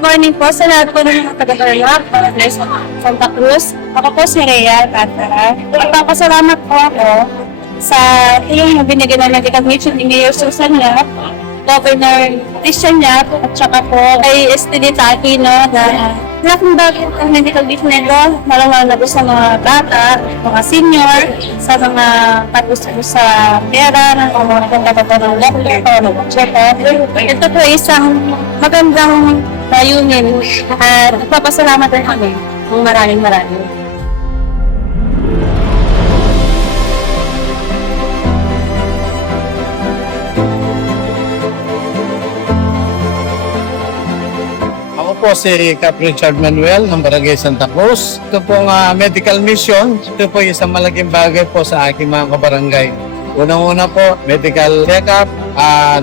Morning po sa lahat po ng mga taga-Tarlac, Santa Cruz. Ako po si Rhea Tata. Magpapasalamat po ako sa tulong na binigyan ng medical mission ni Mayor Susan Yap, Governor Christian Yap, at saka po kay STD Aquino na laking bagay ang medical mission nito, malamang na po sa mga bata, mga senior, sa mga tapos sa pera, ng mga kontakata ng doktor, check-up. Ito po isang magandang layunin at nagpapasalamat rin kami ng maraming. Ako po si Cap Richard Manuel ng Barangay Santa Cruz. Ito pong medical mission. Ito po isang malaking bagay po sa aking mga kabarangay. Unang-una po, medical check-up,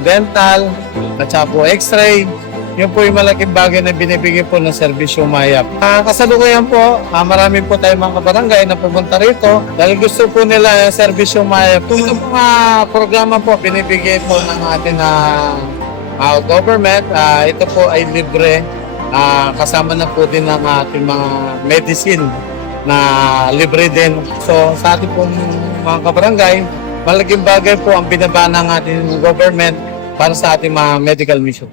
dental, at saka po x-ray. Yun po yung malaking bagay na binibigay po ng serbisyo Mayap. Kasalukuyan po, marami po tayong mga kabarangay na pumunta rito dahil gusto po nila yung serbisyo Mayap. Ito po programa po binibigay po ng ating government. Ito po ay libre. Kasama na po din ng ating mga medicine na libre din. So sa ating pong mga kabarangay, malaking bagay po ang binaba ng ating government para sa ating mga medical mission.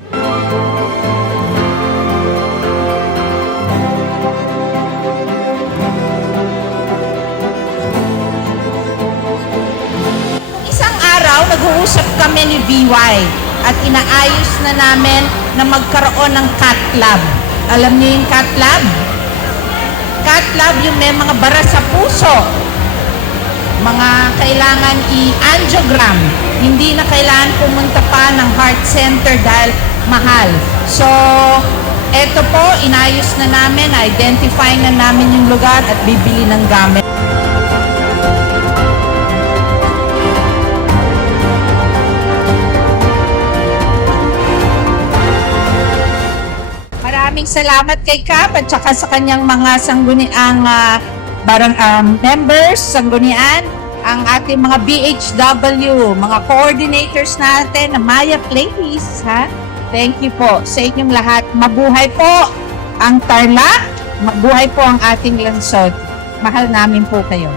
Isang araw, nag-uusap kami ni BY at inaayos na namin na magkaroon ng cath lab. Alam niyo yung cath lab? Cath lab yung may mga bara sa puso. Mga kailangan i-angiogram. Hindi na kailangan pumunta pa ng heart center dahil mahal. So, eto po, inayos na namin, identify na namin yung lugar at bibili ng gamit. Maraming salamat kay Cap at saka sa kanyang mga sangguniang members, sanggunian, ang ating mga BHW, mga coordinators natin, na Mayap ladies, ha? Thank you po sa inyong lahat. Mabuhay po ang Tarlac, mabuhay po ang ating lungsod. Mahal namin po kayo.